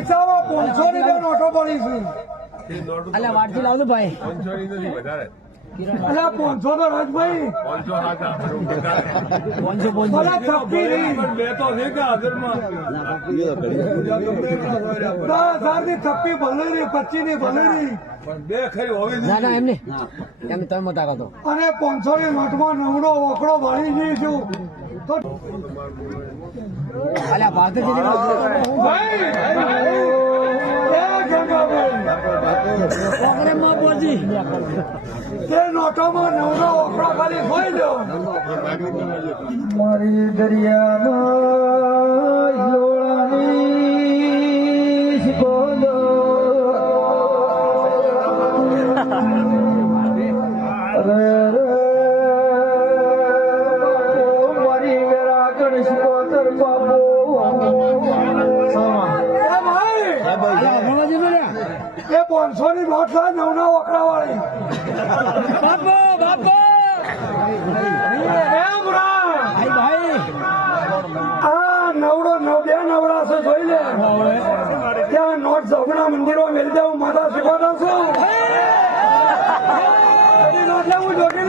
વિચારો 500 ની બે નોટો પડી છે. અલ્યા વાટકી લાવજો ભાઈ. 500 નથી વધારે. અલ્યા 500 તો રાજભાઈ 500 ભલે થપ્પી રહી. બે તો છે કે હાજરમાં 10,000 ની થપ્પી ભલે રહી, 25 ની ભલે રહી. પણ બે ખરી હોવી ના ના એમને એમ તમે મત આગળ તો અને 500 ની નોટમાં નવડો વકડો ભરી જઈશું તો અલ્યા ભારતીય ભાઈ એ ગંગાભાઈ તે નોટોમાં નવડો વકડો ખાલી જોઈ લો. મારી દરિયામાં લોળાની બોલો મારી વેરા ગણેશ કોતર બાપો એ 500 ની નોટ થાય નવના વકડા વાળી બાપો બાપો એમ રા ભાઈ ભાઈ આ નવડો બે નવડા છે જોઈ લે. ત્યાં નોટ સગુણા મંદિરમાં મેળી દેવું માતા શીખવાડો છું. નોટ લેવું જોડી